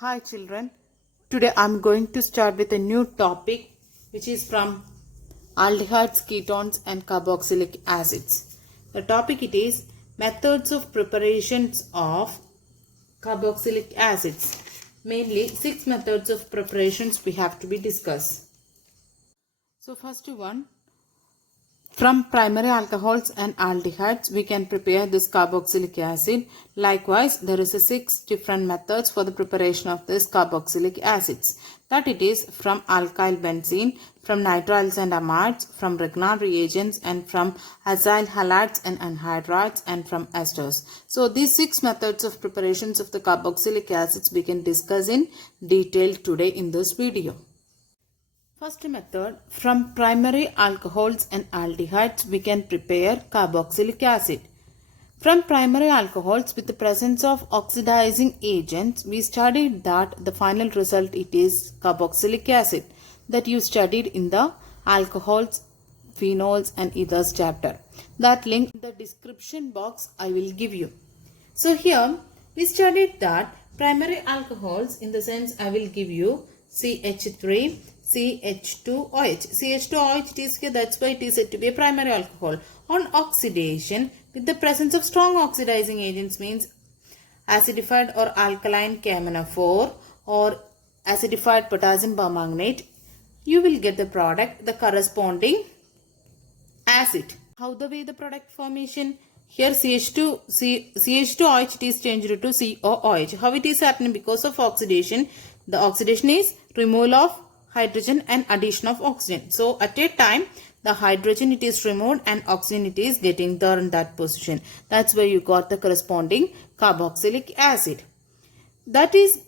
Hi children, today I am going to start with a new topic which is from aldehydes, ketones and carboxylic acids. The topic it is methods of preparations of carboxylic acids. Mainly 6 methods of preparations we have to be discussed. So first one, from primary alcohols and aldehydes, we can prepare this carboxylic acid. Likewise, there is 6 different methods for the preparation of this carboxylic acids. That it is from alkyl benzene, from nitriles and amides, from Grignard reagents, and from acyl halides and anhydrides, and from esters. So these 6 methods of preparations of the carboxylic acids we can discuss in detail today in this video. First method, from primary alcohols and aldehydes we can prepare carboxylic acid. From primary alcohols with the presence of oxidizing agents, we studied that the final result it is carboxylic acid that you studied in the alcohols, phenols and ethers chapter. That link in the description box I will give you. So here we studied that primary alcohols, in the sense I will give you CH3, CH2OH. CH2OH it is here, that's why it is said to be a primary alcohol. On oxidation, with the presence of strong oxidizing agents, means acidified or alkaline KMnO4 or acidified potassium permanganate, you will get the product, the corresponding acid. How the way the product formation? Here CH2OH it is changed to COOH. How it is happening? Because of oxidation. The oxidation is removal of hydrogen and addition of oxygen. So at a time the hydrogen it is removed and oxygen it is getting there in that position. That's why you got the corresponding carboxylic acid. That is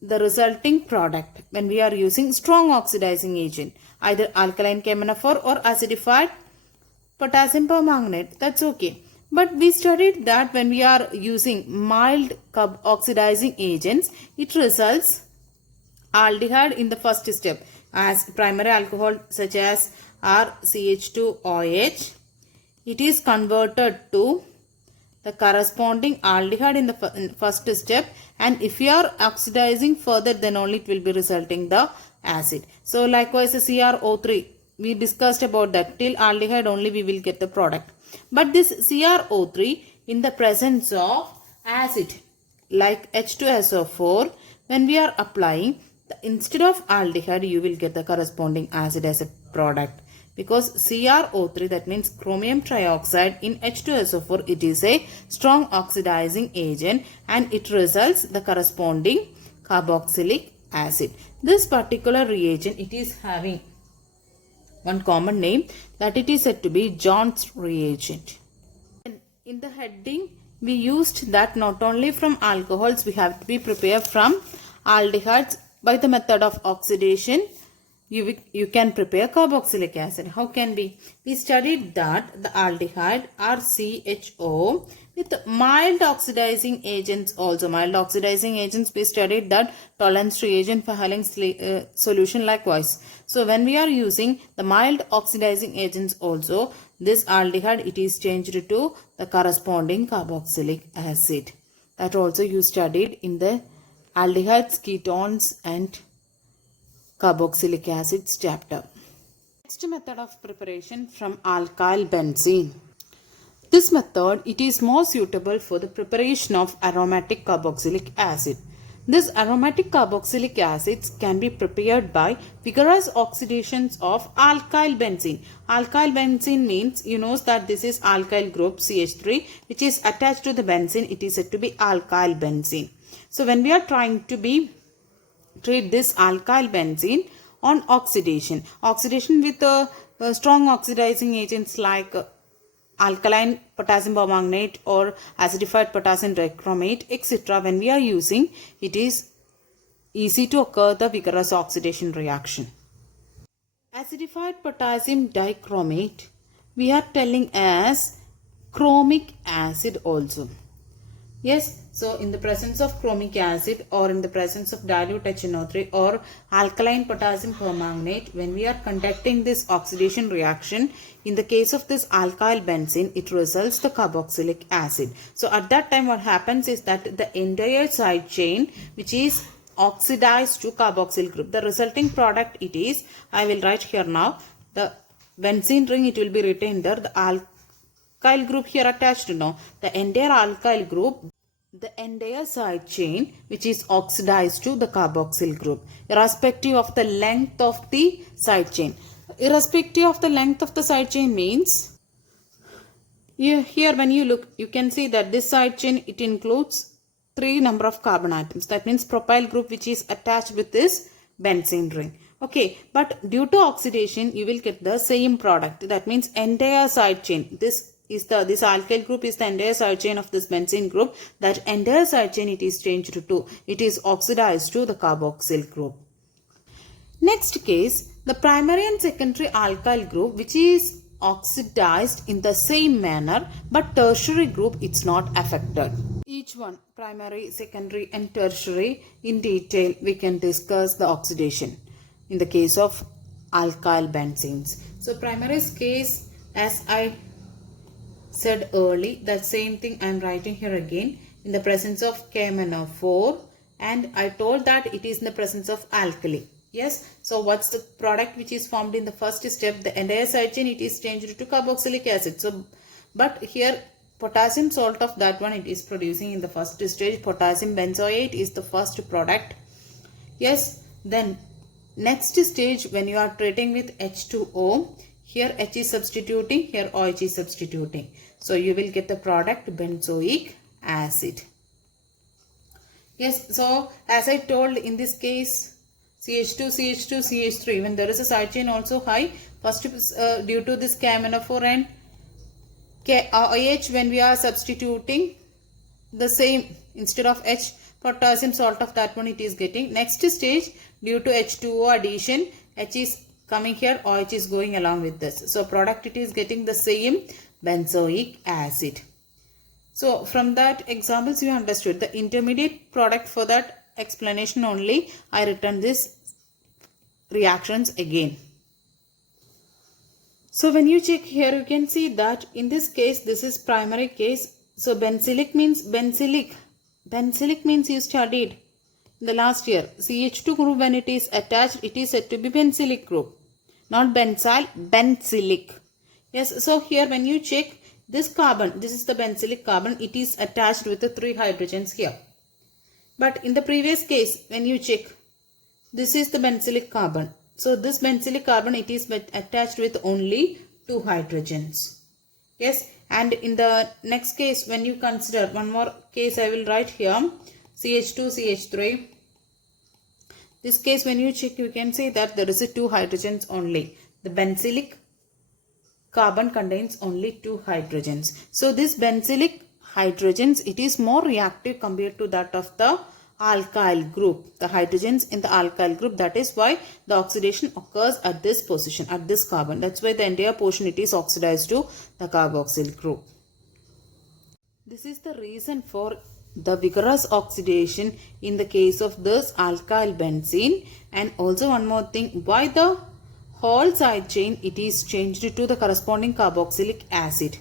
the resulting product when we are using strong oxidizing agent, either alkaline KMnO4 or acidified potassium permanganate. That's okay. But we studied that when we are using mild oxidizing agents, it results aldehyde in the first step as primary alcohol such as RCH2OH. It is converted to the corresponding aldehyde in the first step, and if you are oxidizing further, then only it will be resulting the acid. So likewise the CrO3, we discussed about that, till aldehyde only we will get the product. But this CrO3 in the presence of acid like H2SO4, when we are applying, instead of aldehyde you will get the corresponding acid as a product, because CrO3, that means chromium trioxide in H2SO4, it is a strong oxidizing agent and it results the corresponding carboxylic acid. This particular reagent, it is having one common name, that it is said to be John's reagent. In the heading we used that not only from alcohols we have to be prepared from aldehydes. By the method of oxidation you can prepare carboxylic acid. How can be? We studied that the aldehyde RCHO with mild oxidizing agents also. Mild oxidizing agents, we studied that Tollens reagent for Hehling's solution likewise. So when we are using the mild oxidizing agents also, this aldehyde it is changed to the corresponding carboxylic acid. That also you studied in the aldehydes, ketones and carboxylic acids chapter. Next method of preparation, from alkyl benzene. This method it is more suitable for the preparation of aromatic carboxylic acid. This aromatic carboxylic acids can be prepared by vigorous oxidations of alkyl benzene. Alkyl benzene means, you know that this is alkyl group CH3 which is attached to the benzene. It is said to be alkyl benzene. So when we are trying to treat this alkyl benzene on oxidation with strong oxidizing agents like alkaline potassium permanganate or acidified potassium dichromate, etc. When we are using, it is easy to occur the vigorous oxidation reaction. Acidified potassium dichromate we are telling as chromic acid also. Yes, so in the presence of chromic acid or in the presence of dilute HNO3 or alkaline potassium permanganate, when we are conducting this oxidation reaction, in the case of this alkyl benzene, it results the carboxylic acid. So at that time what happens is that the entire side chain which is oxidized to carboxyl group. The resulting product it is, I will write here now, the benzene ring, it will be written there, the alkyl group here attached now. The entire alkyl group, the entire side chain which is oxidized to the carboxyl group, irrespective of the length of the side chain. Irrespective of the length of the side chain means, here when you look, you can see that this side chain, it includes 3 number of carbon atoms. That means propyl group which is attached with this benzene ring. Okay, but due to oxidation, you will get the same product. That means entire side chain. This alkyl group is the entire side chain of this benzene group. That entire side chain, it is changed to, it is oxidized to the carboxyl group. Next case, the primary and secondary alkyl group which is oxidized in the same manner, but tertiary group it's not affected. Each one, primary, secondary and tertiary, in detail we can discuss the oxidation in the case of alkyl benzenes. So primary case, as I said early, that same thing I am writing here again, in the presence of KMnO4, and I told that it is in the presence of alkali. Yes, so what's the product which is formed in the first step? The entire side chain, it is changed to carboxylic acid. So, but here potassium salt of that one, it is producing in the first stage. Potassium benzoate is the first product. Yes, then next stage, when you are treating with H2O, here H is substituting, here OH is substituting. So you will get the product benzoic acid. Yes, so as I told in this case, CH2, CH2, CH3, when there is a side chain also high, first due to this KMnO4 and OH, when we are substituting the same, instead of H, potassium salt of that one it is getting. Next stage, due to H2O addition, H is coming here, OH is going along with this. So product it is getting the same benzoic acid. So from that examples you understood the intermediate product. For that explanation only I written this reactions again. So when you check here, you can see that in this case, this is primary case. So benzylic means you studied in the last year. CH2 group, when it is attached, it is said to be benzylic group, not benzyl, benzylic. Yes, so here when you check this carbon, this is the benzylic carbon, it is attached with the 3 hydrogens here. But in the previous case, when you check, this is the benzylic carbon. So this benzylic carbon, it is attached with only 2 hydrogens. Yes, and in the next case, when you consider one more case, I will write here CH2, CH3. This case, when you check, you can see that there is a 2 hydrogens only. The benzylic carbon contains only 2 hydrogens. So this benzylic hydrogens, it is more reactive compared to that of the alkyl group. The hydrogens in the alkyl group, that is why the oxidation occurs at this position, at this carbon. That's why the entire portion it is oxidized to the carboxyl group. This is the reason for the vigorous oxidation in the case of this alkyl benzene. And also one more thing, why the whole side chain it is changed to the corresponding carboxylic acid.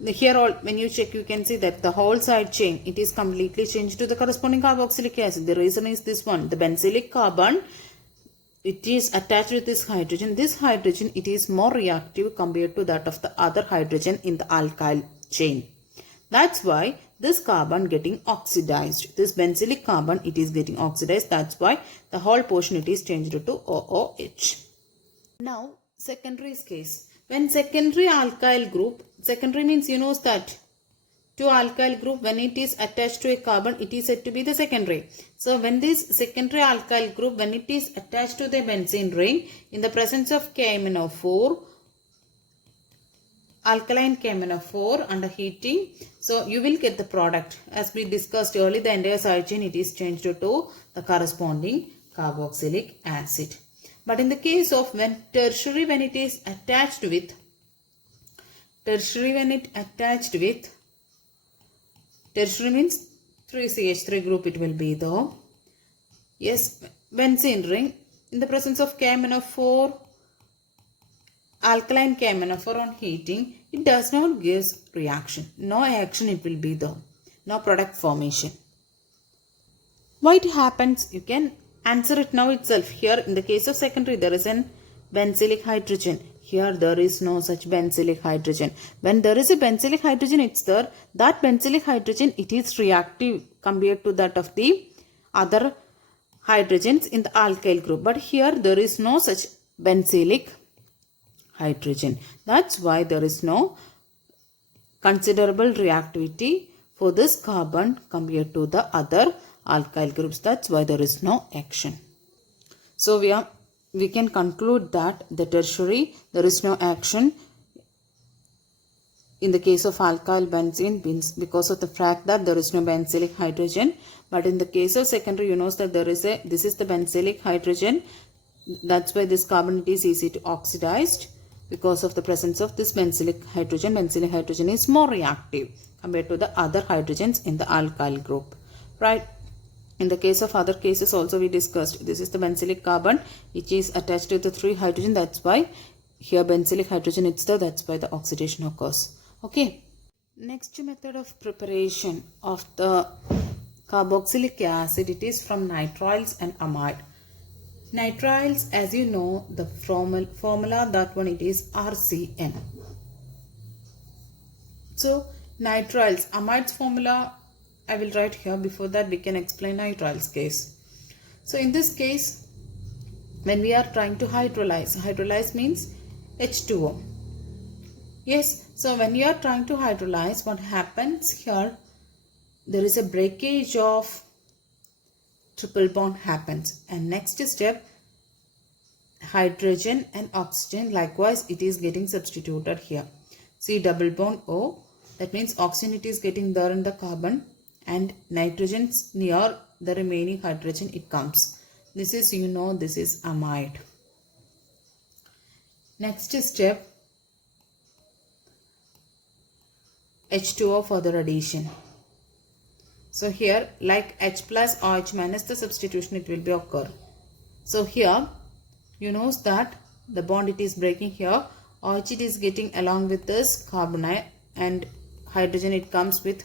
Here all, when you check, you can see that the whole side chain, it is completely changed to the corresponding carboxylic acid. The reason is this one, the benzylic carbon, it is attached with this hydrogen. This hydrogen, it is more reactive compared to that of the other hydrogen in the alkyl chain. That's why this carbon getting oxidized. This benzylic carbon, it is getting oxidized. That's why the whole portion, it is changed to OOH. Now, secondary case. When secondary alkyl group, secondary means you know that to alkyl group, when it is attached to a carbon, it is said to be the secondary. So when this secondary alkyl group, when it is attached to the benzene ring, in the presence of KMnO4, alkaline KMnO4 under heating, so you will get the product. As we discussed earlier, the entire side chain, it is changed to the corresponding carboxylic acid. But in the case of when tertiary, when it is attached with, tertiary means 3CH3 group it will be though. Yes, benzene ring, in the presence of KMnO4, alkaline KMnO4 on heating, it does not give reaction. No action it will be though. No product formation. Why it happens? You can answer it now itself. Here in the case of secondary, there is an benzylic hydrogen. Here there is no such benzylic hydrogen. When there is a benzylic hydrogen, it's there. That benzylic hydrogen, it is reactive compared to that of the other hydrogens in the alkyl group. But here there is no such benzylic hydrogen. That's why there is no considerable reactivity for this carbon compared to the other alkyl groups. That's why there is no action. So we can conclude that the tertiary, there is no action in the case of alkyl benzene because of the fact that there is no benzylic hydrogen. But in the case of secondary, you know that this is the benzylic hydrogen. That's why this carbon is easy to oxidize because of the presence of this benzylic hydrogen. Benzylic hydrogen is more reactive compared to the other hydrogens in the alkyl group, right? In the case of other cases also we discussed, this is the benzylic carbon which is attached to the 3 hydrogen. That's why here benzylic hydrogen it's there. That's why the oxidation occurs. Okay. Next method of preparation of the carboxylic acid, it is from nitriles and amide. Nitriles, as you know, the formula, that one it is RCN. So nitriles, amides formula I will write here. Before that we can explain nitriles case. So in this case, when we are trying to hydrolyze means H2O. Yes, so when you are trying to hydrolyze, what happens here, there is a breakage of triple bond happens, and next step, hydrogen and oxygen, likewise it is getting substituted here. See double bond O, that means oxygen it is getting there in the carbon and nitrogen near the remaining hydrogen it comes. This is, you know, this is amide. Next step, H2O further addition. So here like H plus OH minus the substitution it will be occur. So here you know that the bond it is breaking here, OH it is getting along with this carbon and hydrogen it comes with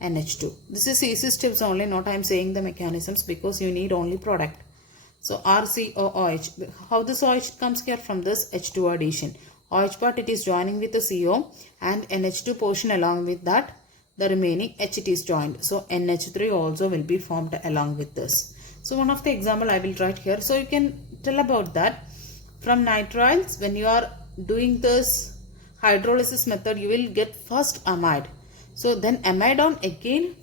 NH2. This is easy steps only, not I am saying the mechanisms because you need only product. So RCOOH, how this OH comes here from this H2O addition. OH part it is joining with the CO and NH2 portion along with that the remaining H it is joined. So NH3 also will be formed along with this. So one of the example I will write here. So you can tell about that. From nitriles, when you are doing this hydrolysis method, you will get first amide. So then amide on again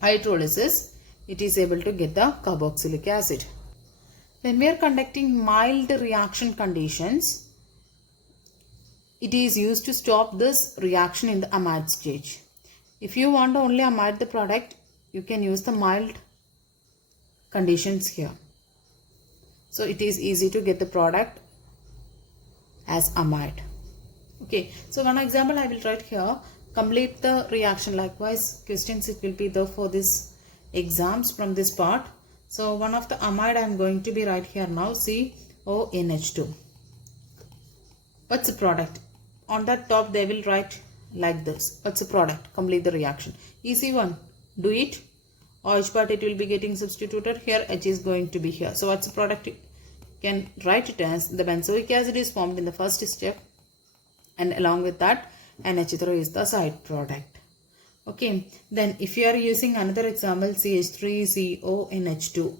hydrolysis, it is able to get the carboxylic acid. When we are conducting mild reaction conditions, it is used to stop this reaction in the amide stage. If you want to only amide the product, you can use the mild conditions here. So it is easy to get the product as amide. Okay, so one example I will write here. Complete the reaction. Likewise, questions it will be there for this exams from this part. So one of the amide I am going to be write here now. CONH2. What's the product? On that top they will write like this. What's the product? Complete the reaction. Easy one. Do it. OH part it will be getting substituted here. H is going to be here. So what's the product? You can write it as the benzoic acid is formed in the first step, and along with that NH3 is the side product. Okay. Then if you are using another example, CH3CONH2.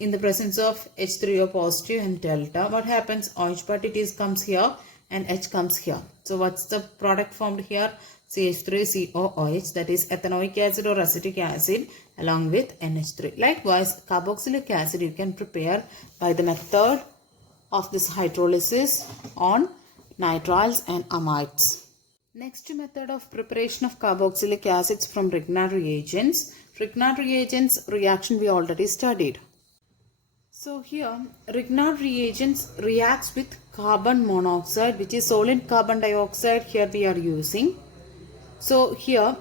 In the presence of H3O positive and delta, what happens? OH part it is comes here and H comes here. So what's the product formed here? CH3COOH, that is ethanoic acid or acetic acid along with NH3. Likewise, carboxylic acid you can prepare by the method of this hydrolysis on nitriles and amides. Next method of preparation of carboxylic acids from Grignard reagents. Grignard reagents reaction we already studied. So here Grignard reagents reacts with carbon monoxide, which is solid carbon dioxide here we are using. So here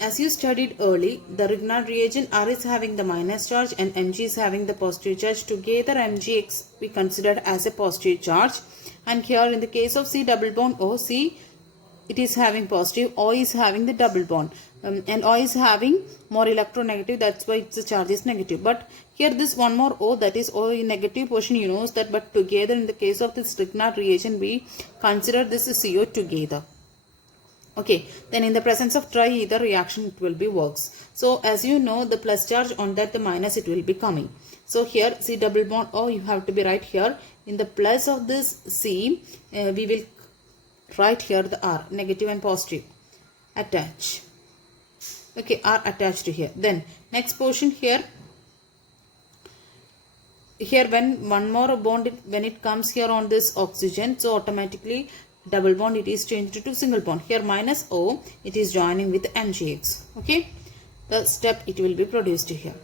as you studied early, the Grignard reagent R is having the minus charge and Mg is having the positive charge. Together Mgx we considered as a positive charge, and here in the case of C double bond O, C it is having positive, O is having the double bond. and O is having more electronegative, that's why its charge is negative. But here this one more O, that is O in negative portion, you know that, but together in the case of this Grignard reagent we consider this is CO together. Okay, then in the presence of triether reaction it will be works. So as you know, the plus charge on that, the minus it will be coming. So here C double bond O, you have to be right here in the plus of this C, we will write here the R, negative and positive, attach. Okay, R attached to here. Then next portion here when one more bond, when it comes here on this oxygen, so automatically double bond it is changed to single bond. Here minus O, it is joining with MgX. Okay, the step it will be produced here.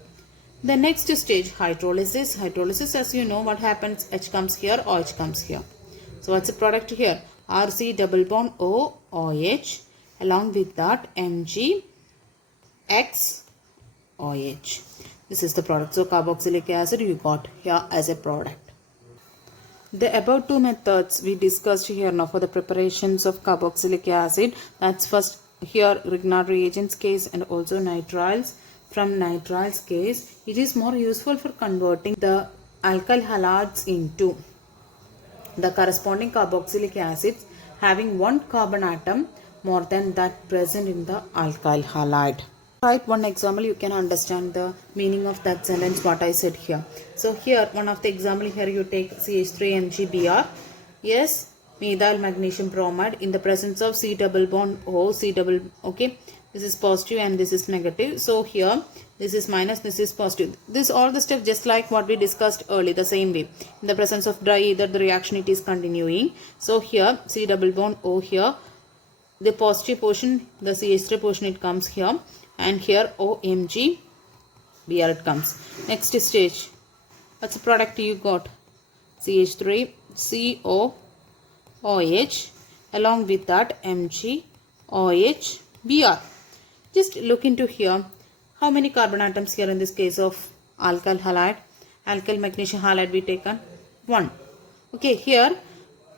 The next stage, hydrolysis. Hydrolysis, as you know what happens, H comes here, OH comes here. So what's the product here? RC double bond O, OH, along with that Mg X OH. This is the product. So carboxylic acid you got here as a product. The above two methods we discussed here now for the preparations of carboxylic acid. That's first here Grignard reagents case and also nitriles. From nitriles case, it is more useful for converting the alkyl halides into the corresponding carboxylic acids having one carbon atom more than that present in the alkyl halide. Write one example, you can understand the meaning of that sentence what I said here. So here one of the example, here you take CH3MgBr, yes, methyl magnesium bromide in the presence of C double bond O, C double, okay, this is positive and this is negative. So here this is minus, this is positive. This all the steps just like what we discussed earlier, the same way. In the presence of triether the reaction it is continuing. So here C double bond O, here the positive portion, the CH3 portion it comes here, and here OMG Br it comes. Next stage, what's the product you got? CH3 CO OH, along with that Mg OH Br. Just look into here, how many carbon atoms here in this case of alkyl halide? Alkyl magnesium halide we taken 1. Okay, here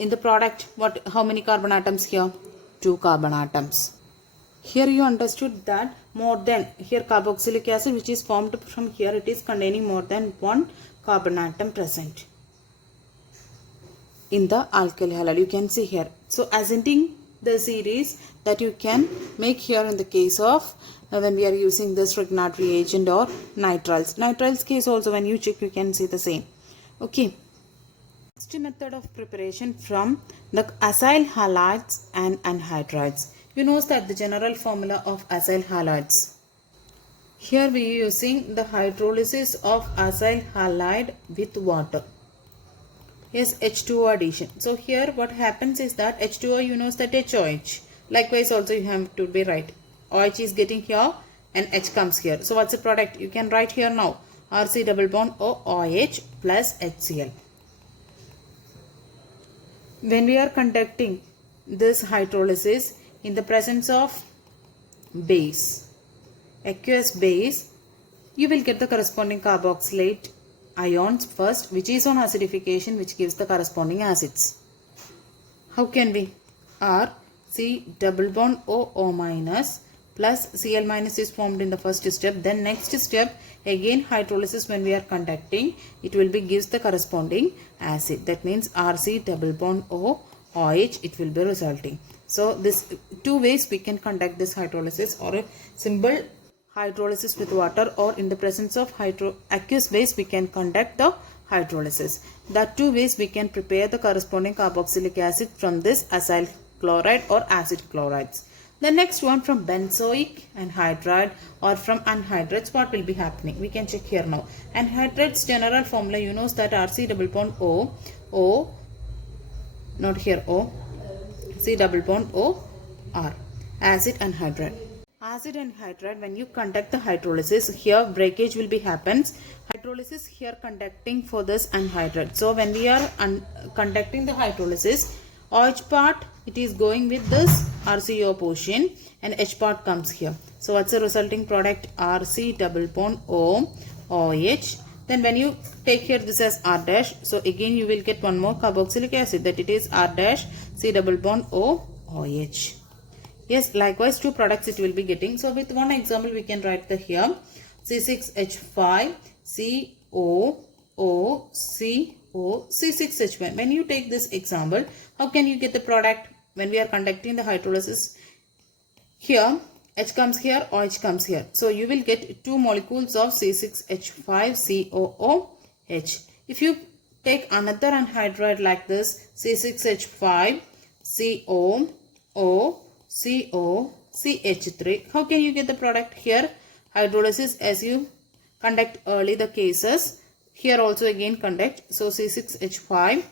in the product, what? How many carbon atoms here? 2 carbon atoms. Here you understood that more than, here carboxylic acid which is formed from here, it is containing more than 1 carbon atom present in the alkyl halide. You can see here. So ascending the series that you can make here in the case of when we are using this Grignard reagent or nitriles. Nitriles case also when you check you can see the same. Okay. Next method of preparation from the acyl halides and anhydrides. You know that the general formula of acyl halides. Here we are using the hydrolysis of acyl halide with water. Yes, H2O addition. So here what happens is that H2O, you know that HOH. Likewise also you have to be right. OH is getting here and H comes here. So what's the product? You can write here now. RC double bond O, OH plus HCl. When we are conducting this hydrolysis in the presence of base, aqueous base, you will get the corresponding carboxylate ions first, which is on acidification, which gives the corresponding acids. How can we? R C double bond O, O minus plus Cl minus is formed in the first step. Then next step again hydrolysis when we are conducting, it will be gives the corresponding acid. That means RC double bond O, OH it will be resulting. So this two ways we can conduct this hydrolysis, or a simple hydrolysis with water, or in the presence of aqueous base we can conduct the hydrolysis. That two ways we can prepare the corresponding carboxylic acid from this acyl chloride or acid chlorides. The next one from benzoic anhydride or from anhydrides, what will be happening? We can check here now. Anhydrides general formula, you know that RC double bond O, O, not here O, C double bond O, R, acid anhydride. Acid anhydride, when you conduct the hydrolysis, here breakage will be happens. Hydrolysis here conducting for this anhydride. So when we are conducting the hydrolysis, OH part it is going with this RCO portion and H part comes here. So what's the resulting product? RC double bond O, OH. Then when you take here this as R dash, so again you will get one more carboxylic acid, that it is R dash C double bond O, OH. Yes, likewise two products it will be getting. So with one example we can write the here C6H5 COO C6H5. When you take this example, how can you get the product when we are conducting the hydrolysis? Here H comes here, OH comes here. So you will get two molecules of C6H5 COOH. If you take another anhydride like this C6H5 COOCH3, how can you get the product? Here hydrolysis, as you conduct early the cases, here also again conduct. So C6H5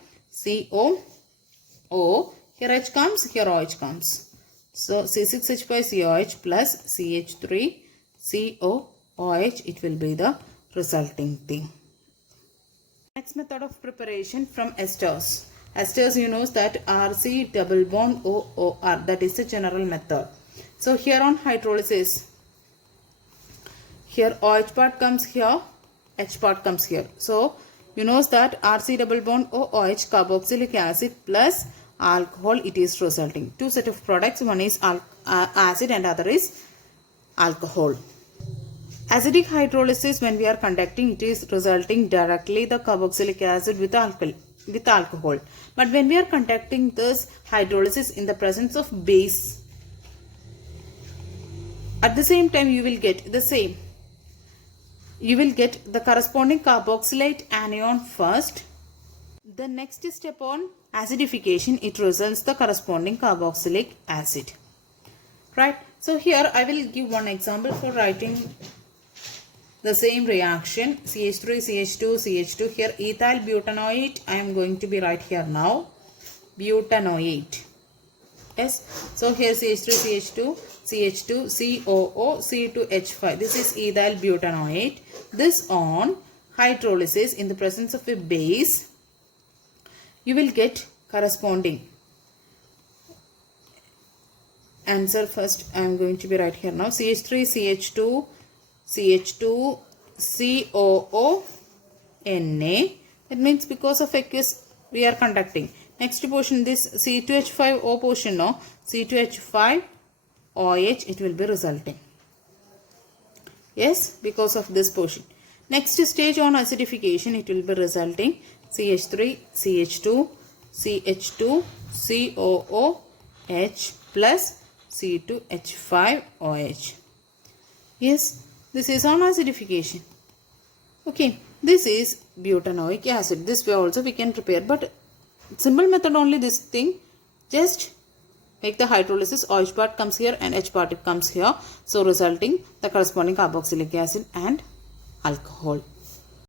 COO, here H comes, here OH comes. So C6H5 COH plus CH3 COOH, it will be the resulting thing. Next method of preparation from esters. Esters, you know that RC double bond OOR, that is the general method. So here on hydrolysis, here OH part comes here, H part comes here. So you know that RC double bond OOH, carboxylic acid plus alcohol, it is resulting. Two set of products, one is acid and other is alcohol. Acidic hydrolysis, when we are conducting, it is resulting directly the carboxylic acid with alcohol. But when we are conducting this hydrolysis in the presence of base, at the same time you will get the same. You will get the corresponding carboxylate anion first. The next step on acidification, it results the corresponding carboxylic acid. Right. So here I will give one example for writing the same reaction. CH3, CH2, CH2. Here ethyl butanoate I am going to be write here now. Butanoate. Yes. So here CH3, CH2, CH2, COO, C2H5. This is ethyl butanoate. This on hydrolysis in the presence of a base, you will get corresponding answer first. I am going to be right here now. CH3, CH2, CH2, COO, Na. That means because of aqueous we are conducting. Next portion, this C2H5O portion, no, C2H5 OH, it will be resulting. Yes, because of this portion. Next stage on acidification, it will be resulting CH3, CH2, CH2, COOH plus C2H5OH. Yes, this is on acidification. Okay, this is butanoic acid. This way also we can prepare, but simple method only this thing. Just make the hydrolysis, OH part comes here and H part comes here. So resulting the corresponding carboxylic acid and alcohol.